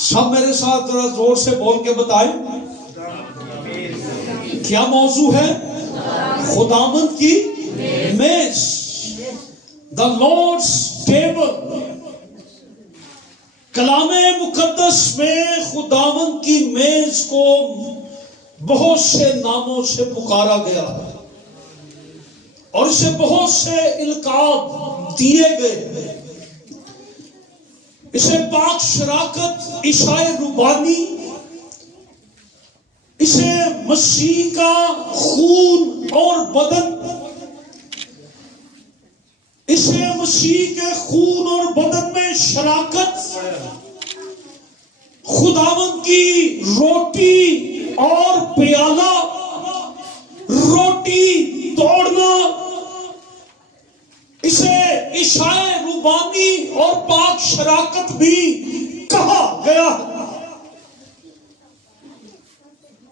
سب میرے ساتھ ذرا زور سے بول کے بتائیں کیا موضوع ہے؟ خداوند کی میز، دا لارڈس ٹیبل۔ کلام مقدس میں خداوند کی میز کو بہت سے ناموں سے پکارا گیا ہے اور اسے بہت سے القاب دیے گئے۔ اسے پاک شراکت، عشاء ربانی، اسے مسیح کا خون اور بدن، اسے مسیح کے خون اور بدن میں شراکت، خداوند کی روٹی اور پیالہ، روٹی توڑنا، اسے عشاء ربانی اور پاک شراکت بھی کہا گیا ہے۔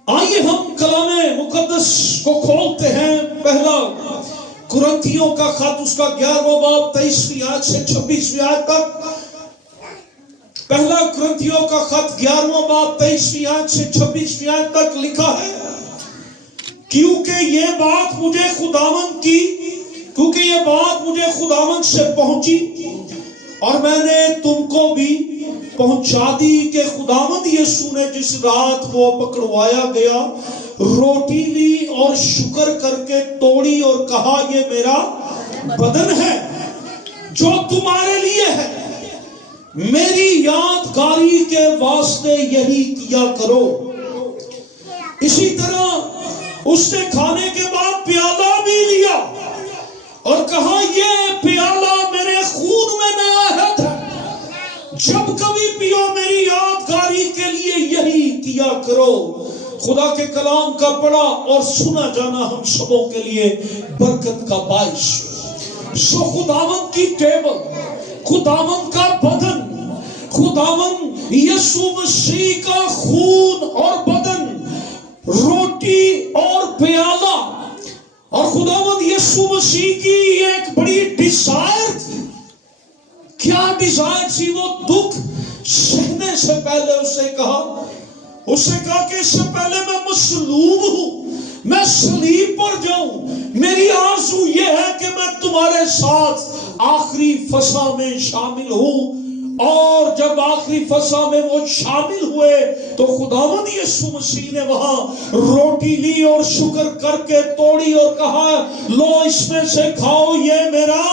آئیے ہم کلام مقدس کو کھولتے ہیں۔ پہلا قرنتھیوں کا خط، اس کا 11واں باب 23ویں آیت سے 26ویں آیت تک۔ پہلا قرنتھیوں کا خط 11واں باب 23ویں آیت سے 26ویں آیت تک لکھا ہے، کیونکہ یہ بات مجھے خداوند سے پہنچی اور میں نے تم کو بھی پہنچا دی کہ خداوند یسوع نے جس رات وہ پکڑوایا گیا روٹی لی اور شکر کر کے توڑی اور کہا یہ میرا بدن ہے جو تمہارے لیے ہے، میری یادگاری کے واسطے یہی کیا کرو۔ اسی طرح اس نے کھانے کے بعد پیالہ بھی لیا اور کہا یہ پیالہ میرے خون میں نیا عہد ہے، جب کبھی پیو میری یادگاری کے لیے یہی کیا کرو۔ خدا کے کلام کا پڑھا اور سنا جانا ہم سبوں کے لیے برکت کا باعث۔ سو خداوند کی ٹیبل، خداوند کا بدن، خداوند یسوع مسیح کا خون اور بدن، روٹی اور پیالہ، اور خداوند یسوع مسیح کی ایک بڑی ڈیزائر تھی۔ کیا ڈیزائر تھی؟ وہ دکھ سہنے سے پہلے اسے کہا کہ اس سے پہلے میں مصلوب ہوں، میں صلیب پر جاؤں، میری آرزو یہ ہے کہ میں تمہارے ساتھ آخری فسا میں شامل ہوں۔ اور جب آخری فسا میں وہ شامل ہوئے تو خداوند یسوع مسیح نے وہاں روٹی لی اور شکر کر کے توڑی اور کہا لو اس میں سے کھاؤ یہ میرا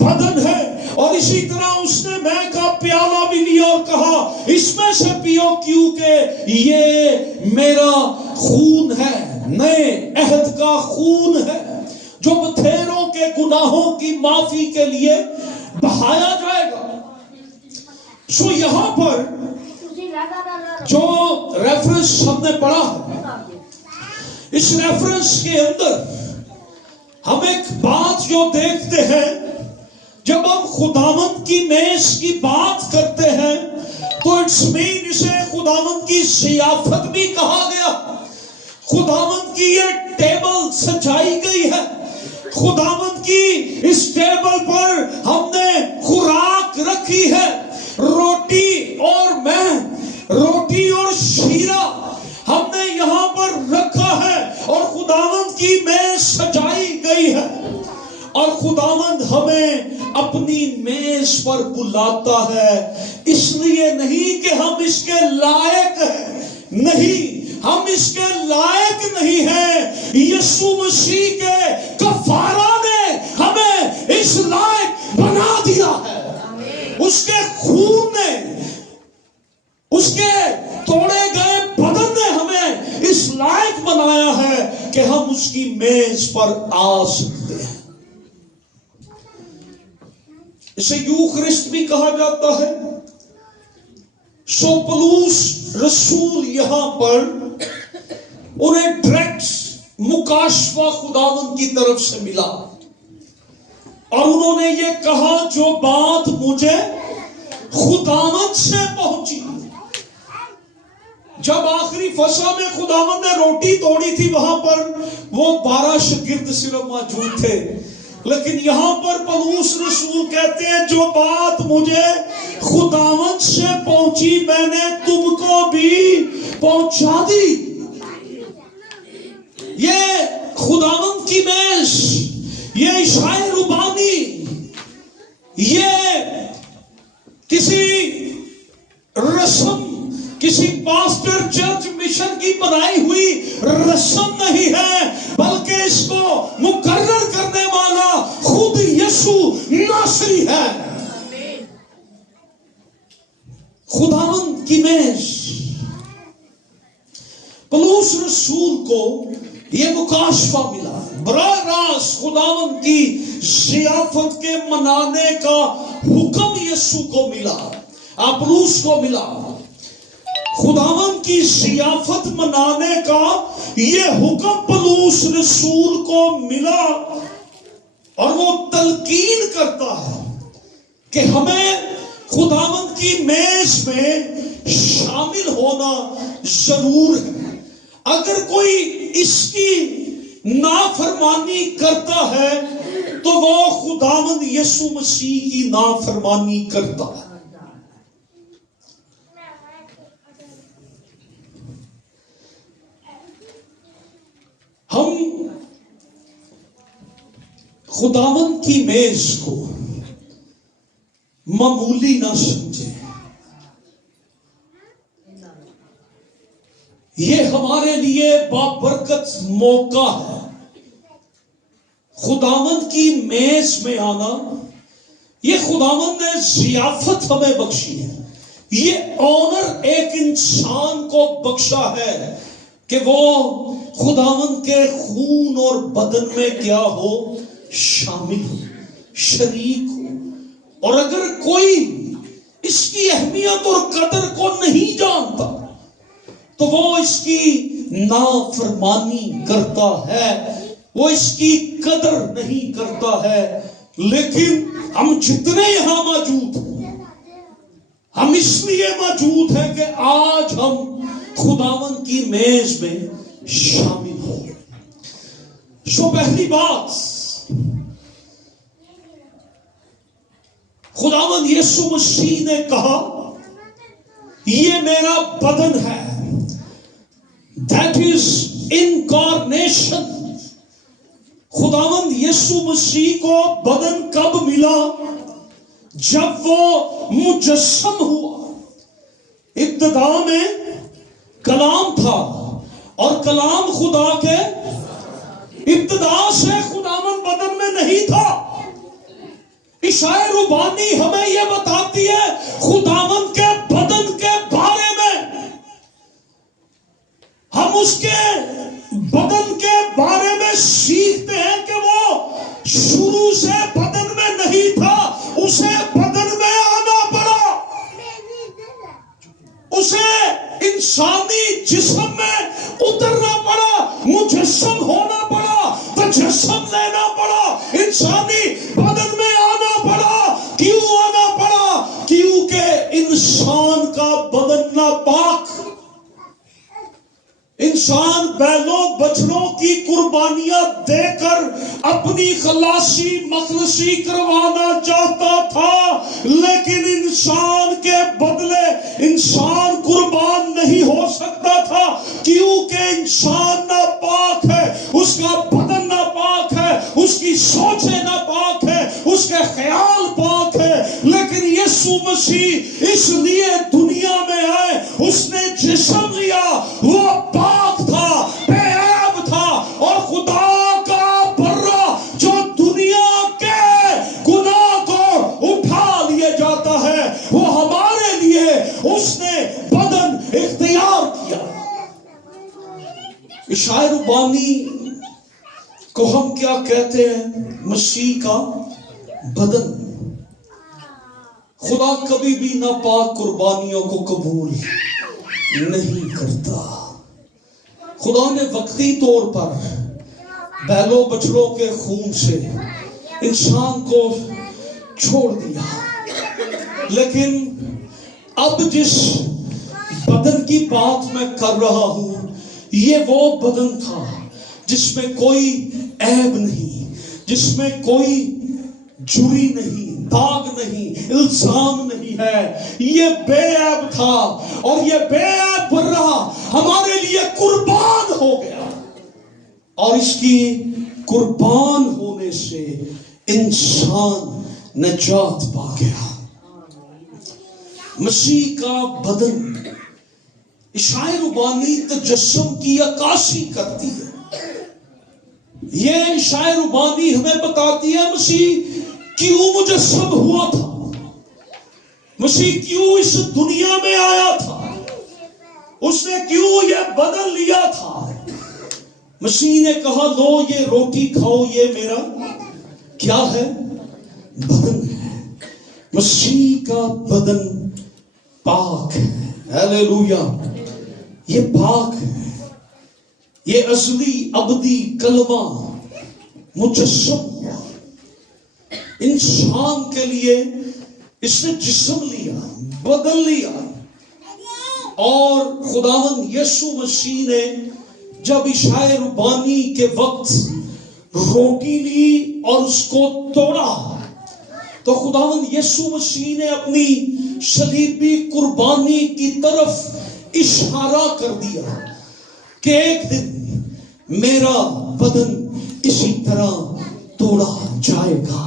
بدن ہے۔ اور اسی طرح اس نے مے کا پیالہ بھی لیا اور کہا اس میں سے پیو کیونکہ یہ میرا خون ہے، نئے عہد کا خون ہے جو بتھیروں کے گناہوں کی معافی کے لیے بہایا جائے گا۔ سو یہاں پر جو ریفرنس ہم نے پڑھا ہے، اس ریفرنس کے اندر ہم ایک بات جو دیکھتے ہیں، جب ہم خداوند کی میز کی بات کرتے ہیں تو اٹس مین اسے خداوند کی ضیافت بھی کہا گیا۔ خداوند کی یہ ٹیبل سجائی گئی ہے، خداوند کی اس ٹیبل پر ہم نے خوراک رکھی ہے، روٹی اور شیرہ ہم نے یہاں پر رکھا ہے اور خداوند کی میز سجائی گئی ہے۔ اور خداوند ہمیں اپنی میز پر بلاتا ہے، اس لیے نہیں کہ ہم اس کے لائق ہیں، نہیں، ہم اس کے لائق نہیں ہیں، یسوع مسیح کے کفارہ نے ہمیں اس لائق بنا دیا ہے۔ اس کے خون نے، اس کے توڑے گئے بدن نے ہمیں اس لائق بنایا ہے کہ ہم اس کی میز پر آ سکتے ہیں۔ اسے یوخرسٹ بھی کہا جاتا ہے۔ سو پولس رسول یہاں پر انہیں ڈائریکٹ مکاشفہ خداوند کی طرف سے ملا اور انہوں نے یہ کہا جو بات مجھے خداوند سے پہنچی۔ جب آخری فسح میں خداوند نے روٹی توڑی تھی، وہاں پر وہ 12 شاگرد صرف موجود تھے، لیکن یہاں پر پولس رسول کہتے ہیں جو بات مجھے خداوند سے پہنچی میں نے تم کو بھی پہنچا دی. یہ خداوند کی میز، یہ عشاء ربانی، یہ کسی رسم، کسی پاسٹر چرچ مشن کی بنائی ہوئی رسم نہیں ہے، بلکہ اس کو مقرر کرنے والا خود یسوع ناصری ہے. خداوند کی میز. پولس رسول کو یہ مکاشفہ ملا، براہ راست خداوند کی ضیافت کے منانے کا حکم یسوع کو ملا، پولس کو ملا. خداوند کی ضیافت منانے کا یہ حکم پولس رسول کو ملا، اور وہ تلقین کرتا ہے کہ ہمیں خداوند کی میز میں شامل ہونا ضرور ہے. اگر کوئی اس کی نافرمانی کرتا ہے تو وہ خداوند یسوع مسیح کی نافرمانی کرتا ہے. ہم خداوند کی میز کو معمولی نہ سمجھیں. یہ ہمارے لیے بابرکت موقع ہے. خداوند کی میز میں آنا، یہ خداوند نے ضیافت ہمیں بخشی ہے. یہ آنر ایک انسان کو بخشا ہے کہ وہ خداوند کے خون اور بدن میں کیا ہو، شامل ہو، شریک ہو. اور اگر کوئی اس کی اہمیت اور قدر کو نہیں جانتا تو وہ اس کی نافرمانی کرتا ہے، وہ اس کی قدر نہیں کرتا ہے. لیکن ہم جتنے یہاں موجود ہیں، ہم اس لیے موجود ہیں کہ آج ہم خداوند کی میز میں شامل ہو. سو پہلی بات، خداوند یسوع مسیح نے کہا یہ میرا بدن ہے. That is incarnation. خداوند یسوع مسیح کو بدن کب ملا؟ جب وہ مجسم ہوا. ابتدا میں کلام تھا اور کلام خدا کے ابتدا سے خداوند بدن میں نہیں تھا. عشاء ربانی ہمیں یہ بتاتی ہے خداوند کے بدن کے بارے میں. ہم اس کے بدن کے بارے میں سیکھتے ہیں کہ وہ شروع سے بدن میں نہیں تھا، اسے بدن میں آنا پڑا، اسے انسانی جسم میں اترنا پڑا، مجسم ہونا پڑا، تجسم لینا پڑا، انسانی بدن میں آنا پڑا. کیوں آنا پڑا؟ کیونکہ انسان کا بدن ناپاک. انسان بیلوں بچڑوں کی قربانیاں دے کر اپنی خلاصی مخلصی کروانا چاہتا تھا، لیکن انسان کے بدلے انسان قربان نہیں ہو سکتا تھا کیونکہ انسان ناپاک ہے، اس کا بدن ناپاک ہے، اس کی سوچیں ناپاک ہے، اس کے خیال پاک ہے. لیکن یسوع مسیح اس لیے دنیا میں آئے، اس نے جسم لیا، وہ پاک تھا، بے عیب تھا، اور خدا کا برا جو دنیا کے گناہ کو اٹھا لیے جاتا ہے، وہ ہمارے لیے اس نے بدن اختیار کیا. عشاء ربانی کو ہم کیا کہتے ہیں؟ مسیح کا بدن. خدا کبھی بھی ناپاک قربانیوں کو قبول نہیں کرتا. خدا نے وقتی طور پر بیلوں بچڑوں کے خون سے انسان کو چھوڑ دیا، لیکن اب جس بدن کی بات میں کر رہا ہوں یہ وہ بدن تھا جس میں کوئی عیب نہیں، جس میں کوئی جری نہیں، داغ نہیں، الزام نہیں ہے، یہ بے عیب تھا اور یہ بے عیب برہ ہمارے لیے قربان ہو گیا، اور اس کی قربان ہونے سے انسان نجات پا گیا۔ مسیح کا بدن، عشاء ربانی تجسم کی عکاسی کرتی ہے۔ یہ عشاء ربانی ہمیں بتاتی ہے مسیح کیوں مجسم ہوا تھا، مسیح کیوں اس دنیا میں آیا تھا، اس نے کیوں یہ بدن لیا تھا۔ مسیح نے کہا لو یہ روٹی کھاؤ، یہ میرا کیا ہے؟ بدن ہے۔ مسیح کا بدن پاک ہے، ہیلیلویا، یہ پاک ہے، یہ ازلی ابدی کلمہ مجسم ہوا انسان کے لیے، اس نے جسم لیا، بدل لیا، اور خداوند یسوع مسیح نے جب عشاء ربانی کے وقت روٹی لی اور اس کو توڑا تو خداوند یسوع مسیح نے اپنی صلیبی قربانی کی طرف اشارہ کر دیا کہ ایک دن میرا بدن اسی طرح توڑا جائے گا۔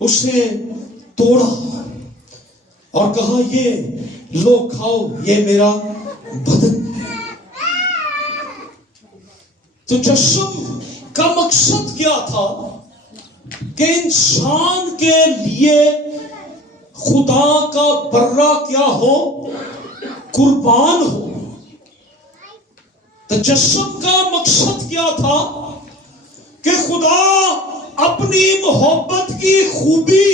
اس نے توڑا اور کہا یہ لو کھاؤ، یہ میرا بدن ہے۔ تو تجسم کا مقصد کیا تھا کہ انسان کے لیے خدا کا برہ کیا ہو؟ قربان ہو۔ تجسم کا مقصد کیا تھا کہ خدا اپنی محبت کی خوبی،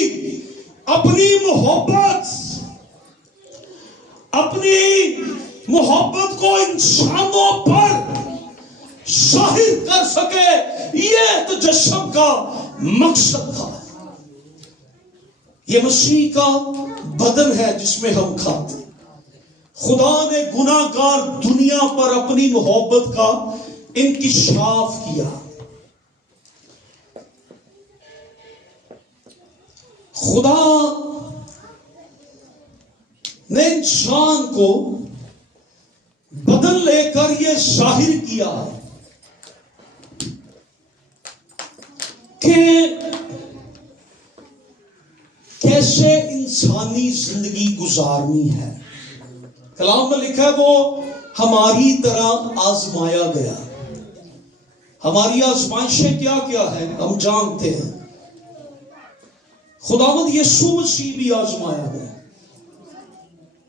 اپنی محبت کو انسانوں پر ظاہر کر سکے، یہ تجسم کا مقصد تھا۔ یہ مسیح کا بدن ہے جس میں ہم کھاتے ہیں۔ خدا نے گناہ گار دنیا پر اپنی محبت کا انکشاف کیا۔ خدا نے انسان کو بدل لے کر یہ ظاہر کیا کہ کیسے انسانی زندگی گزارنی ہے۔ کلام میں لکھا ہے وہ ہماری طرح آزمایا گیا۔ ہماری آزمائشیں کیا کیا ہے ہم جانتے ہیں۔ خداوند یسوع مسیح بھی آزمایا گیا۔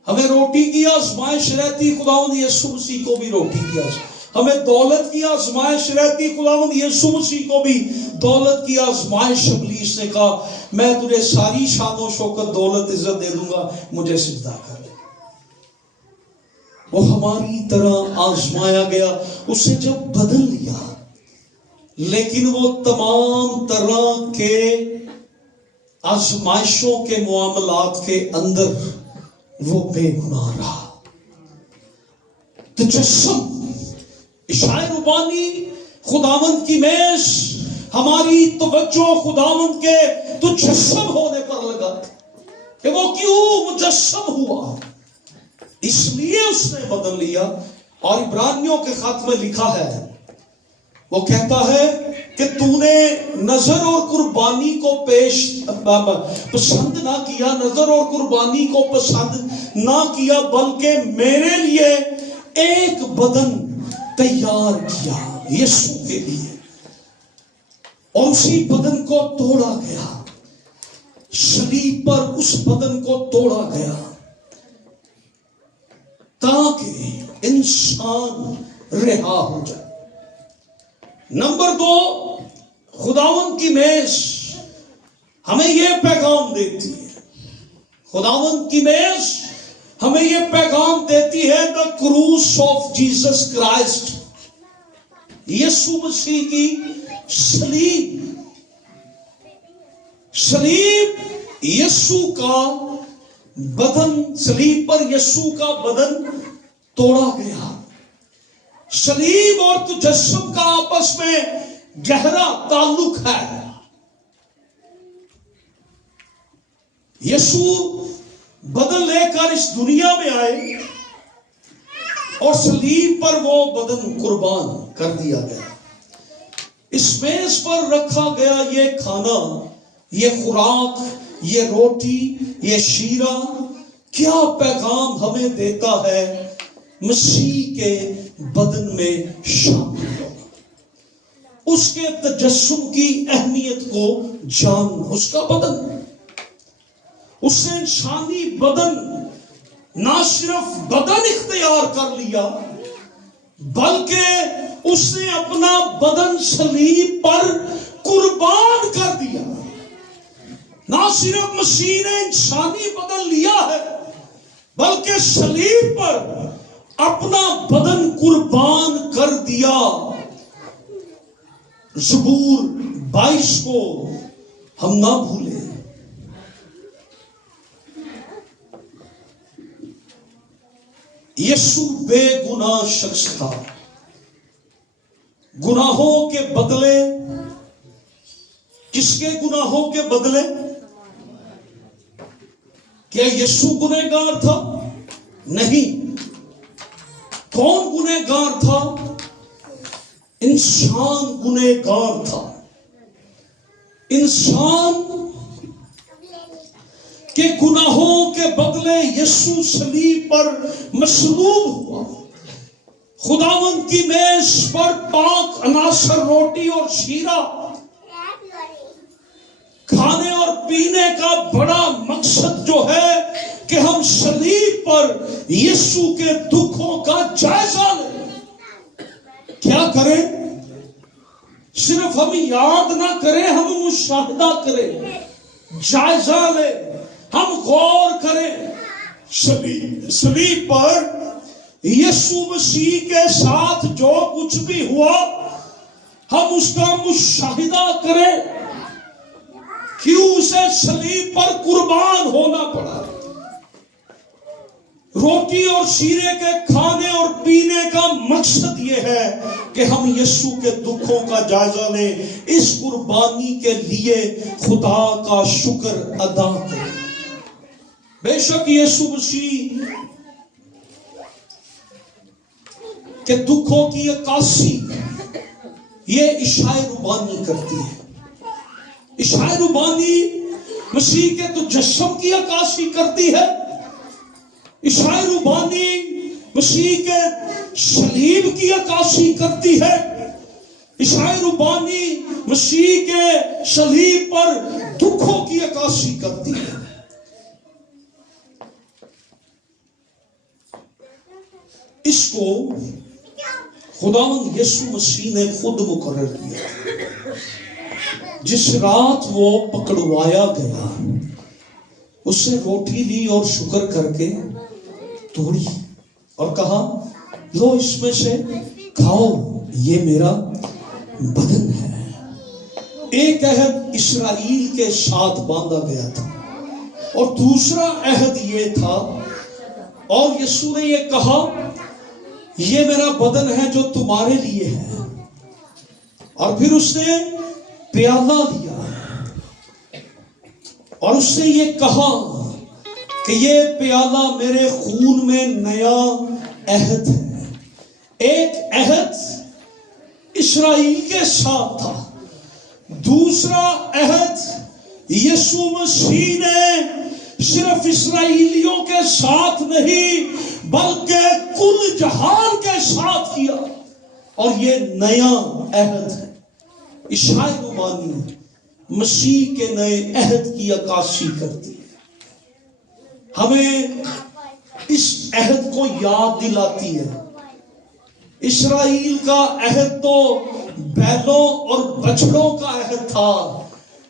ہمیں روٹی کی آزمائش رہتی، خداوند یسوع مسیح کو بھی روٹی کی آزمائش۔ ہمیں دولت کی آزمائش رہتی، خداوند یسوع مسیح کو بھی دولت کی آزمائش۔ ابلیس نے کہا میں تجھے ساری شان و شوکت دولت عزت دے دوں گا، مجھے سجدہ کر لے۔ وہ ہماری طرح آزمایا گیا، اسے جب بدل لیا، لیکن وہ تمام طرح کے آزمائشوں کے معاملات کے اندر وہ بے گناہ رہا۔ تجسم، عشاء ربانی، خداوند کی میز، ہماری توجہ خداوند کے تجسم ہونے پر لگا کہ وہ کیوں مجسم ہوا، اس لیے اس نے بدل لیا۔ اور عبرانیوں کے خط میں لکھا ہے، وہ کہتا ہے کہ تو نے نظر اور قربانی کو پسند نہ کیا، نظر اور قربانی کو پسند نہ کیا، بلکہ میرے لیے ایک بدن تیار کیا یسوع کے لیے، اور اسی بدن کو توڑا گیا، صلیب پر اس بدن کو توڑا گیا تاکہ انسان رہا ہو جائے۔ نمبر 2، خداوند کی میز ہمیں یہ پیغام دیتی ہے، خداوند کی میز ہمیں یہ پیغام دیتی ہے، the cross of Jesus Christ، یسوع مسیح کی صلیب یسوع کا بدن، صلیب پر یسوع کا بدن توڑا گیا۔ صلیب اور تجسم کا آپس میں گہرا تعلق ہے. یسوع بدن لے کر اس دنیا میں آئے اور صلیب پر وہ بدن قربان کر دیا گیا. اس میز پر رکھا گیا یہ کھانا، یہ خوراک، یہ روٹی، یہ شیرہ کیا پیغام ہمیں دیتا ہے؟ مسیح کے بدن میں شامل ہونا، اس کے تجسم کی اہمیت کو جاننا. اس کا بدن، اس نے انسانی بدن نہ صرف بدن اختیار کر لیا بلکہ اس نے اپنا بدن صلیب پر قربان کر دیا. نہ صرف مسیح نے انسانی بدن لیا ہے بلکہ صلیب پر اپنا بدن قربان کر دیا. زبور 22 کو ہم نہ بھولیں. یسوع بے گناہ شخص تھا. گناہوں کے بدلے، کس کے گناہوں کے بدلے؟ کیا یسوع گنہگار تھا؟ نہیں. کون گنہگار تھا؟ انسان گنہگار تھا. انسان کے گناہوں کے بدلے یسوع صلیب پر مصلوب ہوا. خداوند کی میز پر پاک عناصر روٹی اور شیرہ کھانے اور پینے کا بڑا مقصد جو ہے کہ ہم صلیب پر یسوع کے دکھوں کا جائزہ لیں. کیا کریں؟ صرف ہم یاد نہ کریں، ہم مشاہدہ کریں، جائزہ لیں، ہم غور کریں. صلیب پر یسوع مسیح کے ساتھ جو کچھ بھی ہوا ہم اس کا مشاہدہ کریں. کیوں اسے صلیب پر قربان ہونا پڑا؟ روٹی اور شیرے کے کھانے اور پینے کا مقصد یہ ہے کہ ہم یسوع کے دکھوں کا جائزہ لیں، اس قربانی کے لیے خدا کا شکر ادا کریں. بے شک یسوع مسیح کے دکھوں کی عکاسی یہ عشاء ربانی کرتی ہے. عشاء ربانی مسیح کے تجسم کی عکاسی کرتی ہے. عشاء ربانی مسیح کے صلیب کی عکاسی کرتی ہے. عشاء ربانی مسیح کے صلیب پر دکھوں کی عکاسی کرتی ہے. اس کو خداوند یسوع مسیح نے خود مقرر کیا. جس رات وہ پکڑوایا گیا اس سے روٹی لی اور شکر کر کے توڑی اور کہا، لو اس میں سے کھاؤ، یہ میرا بدن ہے. ایک عہد اسرائیل کے ساتھ باندھا گیا تھا اور دوسرا عہد یہ تھا، اور یسوع نے یہ کہا، یہ میرا بدن ہے جو تمہارے لیے ہے. اور پھر اس نے پیالہ لیا اور اس نے یہ کہا کہ یہ پیالہ میرے خون میں نیا عہد ہے. ایک عہد اسرائیل کے ساتھ تھا، دوسرا عہد یسوع مسیح نے صرف اسرائیلیوں کے ساتھ نہیں بلکہ کل جہان کے ساتھ کیا، اور یہ نیا عہد ہے. عشاء ربانی مسیح کے نئے عہد کی عکاسی کرتی ہے، ہمیں اس عہد کو یاد دلاتی ہے. اسرائیل کا عہد تو بیلوں اور بچڑوں کا عہد تھا،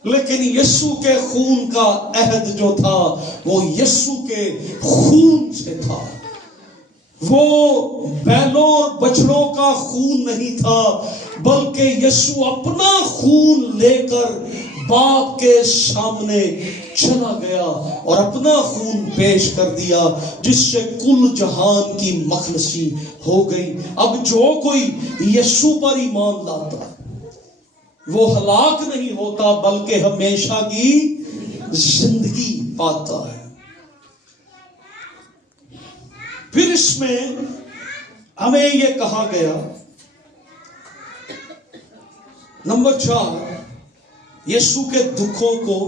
لیکن یسوع کے خون کا عہد جو تھا وہ یسوع کے خون سے تھا. وہ بیلوں اور بچڑوں کا خون نہیں تھا بلکہ یسوع اپنا خون لے کر باپ کے سامنے چلا گیا اور اپنا خون پیش کر دیا، جس سے کل جہان کی مخلصی ہو گئی. اب جو کوئی یسوع پر ایمان لاتا ہے وہ ہلاک نہیں ہوتا بلکہ ہمیشہ کی زندگی پاتا ہے۔ پھر اس میں ہمیں یہ کہا گیا، نمبر 4، یسوع کے دکھوں کو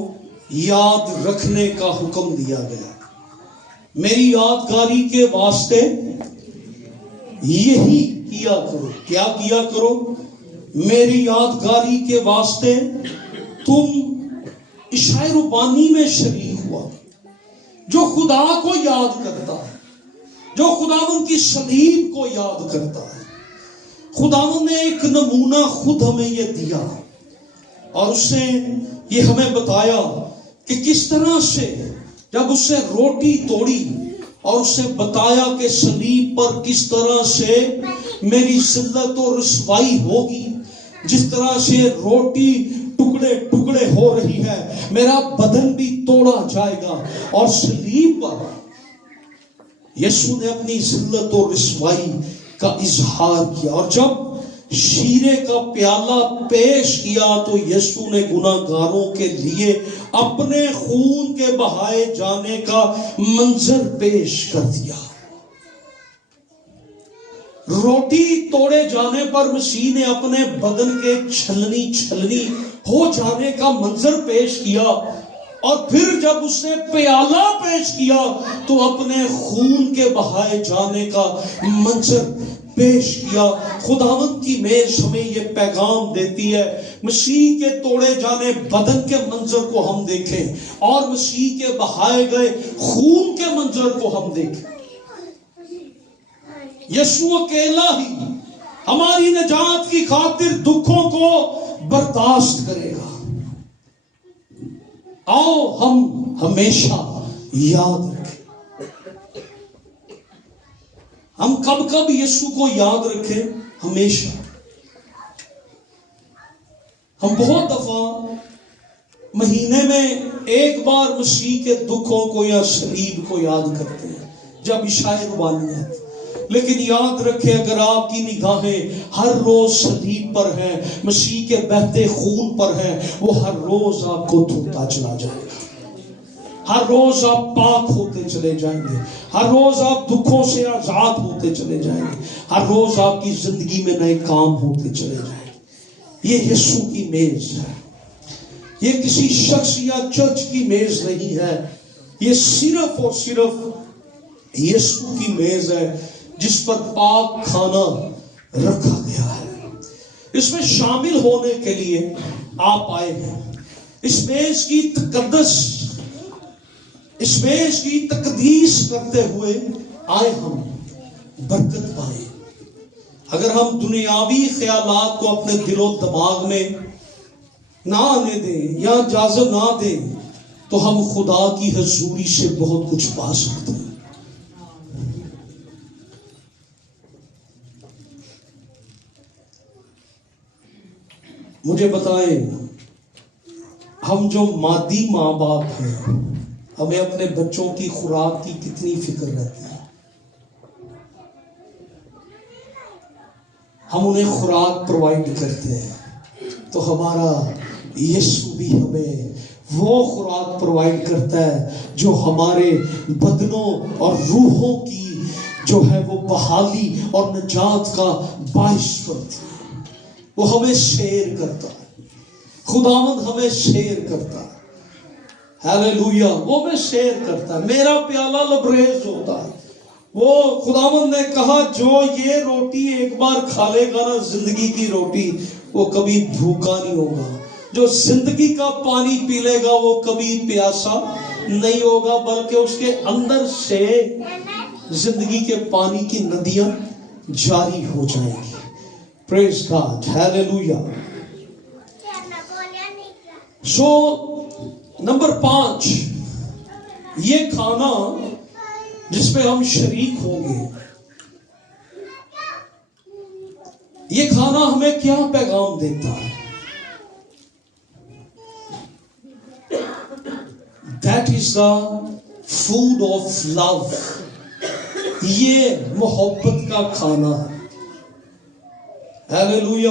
یاد رکھنے کا حکم دیا گیا۔ میری یادگاری کے واسطے یہی کیا کرو۔ کیا کیا کرو؟ میری یادگاری کے واسطے تم عشاء ربانی میں شریک ہوا۔ جو خدا کو یاد کرتا ہے، جو خداوند کی صلیب کو یاد کرتا ہے، خداوند نے ایک نمونہ خود ہمیں یہ دیا اور اس نے یہ ہمیں بتایا کہ کس طرح سے جب اس نے روٹی توڑی اور اس نے بتایا کہ صلیب پر کس طرح سے میری ذلت و رسوائی ہوگی، جس طرح سے روٹی ٹکڑے ٹکڑے ہو رہی ہے، میرا بدن بھی توڑا جائے گا۔ اور صلیب پر یسوع نے اپنی ذلت و رسوائی کا اظہار کیا، اور جب شیرے کا پیالہ پیش کیا تو یسوع نے گناہگاروں کے لیے اپنے خون کے بہائے جانے کا منظر پیش کر دیا۔ روٹی توڑے جانے پر مسیح نے اپنے بدن کے چھلنی ہو جانے کا منظر پیش کیا، اور پھر جب اس نے پیالہ پیش کیا تو اپنے خون کے بہائے جانے کا منظر پیش کیا۔ خداوند کی میز ہمیں یہ پیغام دیتی ہے، مسیح کے توڑے جانے بدن کے منظر کو ہم دیکھیں اور مسیح کے بہائے گئے خون کے منظر کو ہم دیکھیں۔ یسوع اکیلا ہی ہماری نجات کی خاطر دکھوں کو برداشت کرے گا۔ آؤ ہم ہمیشہ یاد رکھیں۔ ہم کب یسوع کو یاد رکھیں؟ ہمیشہ۔ ہم بہت دفعہ مہینے میں ایک بار مسیح کے دکھوں کو یا صلیب کو یاد کرتے ہیں جب عشاء ربانی ہے، لیکن یاد رکھیں اگر آپ کی نگاہیں ہر روز صلیب پر ہیں، مسیح کے بہتے خون پر ہیں، وہ ہر روز آپ کو دھوتا چلا جائے گا۔ ہر روز آپ پاک ہوتے چلے جائیں گے، ہر روز آپ دکھوں سے آزاد ہوتے چلے جائیں گے، ہر روز آپ کی زندگی میں نئے کام ہوتے چلے جائیں گے۔ یہ یسوع کی میز ہے، یہ کسی شخص یا چرچ کی میز نہیں ہے، یہ صرف اور صرف یسوع کی میز ہے جس پر پاک کھانا رکھا گیا ہے۔ اس میں شامل ہونے کے لیے آپ آئے ہیں۔ اس میز کی تقدیس کرتے ہوئے آئے، ہم برکت پائے۔ اگر ہم دنیاوی خیالات کو اپنے دل و دماغ میں نہ آنے دیں یا اجازت نہ دیں تو ہم خدا کی حضوری سے بہت کچھ پا سکتے ہیں۔ مجھے بتائیں، ہم جو مادی ماں باپ ہیں، ہمیں اپنے بچوں کی خوراک کی کتنی فکر رہتی ہے؟ ہم انہیں خوراک پرووائڈ کرتے ہیں تو ہمارا یسوع بھی ہمیں وہ خوراک پرووائڈ کرتا ہے جو ہمارے بدنوں اور روحوں کی جو ہے وہ بحالی اور نجات کا باعث بنتی ہے۔ وہ ہمیں شیر کرتا ہے، خداوند ہمیں شیر کرتا ہے، ہیلیلویا، وہ ہمیں شیر کرتا ہے۔ میرا پیالہ لبریز ہوتا ہے۔ وہ خداوند نے کہا جو یہ روٹی ایک بار کھا لے گا نا، زندگی کی روٹی، وہ کبھی بھوکا نہیں ہوگا۔ جو زندگی کا پانی پی لے گا وہ کبھی پیاسا نہیں ہوگا، بلکہ اس کے اندر سے زندگی کے پانی کی ندیاں جاری ہو جائیں گی۔ Praise God, hallelujah. So, number 5، یہ کھانا جس پہ ہم شریک ہوں گے، یہ کھانا ہمیں کیا پیغام دیتا ہے؟ That is the food of love. یہ محبت کا کھانا ہے۔ ہیلیلویا۔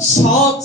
7,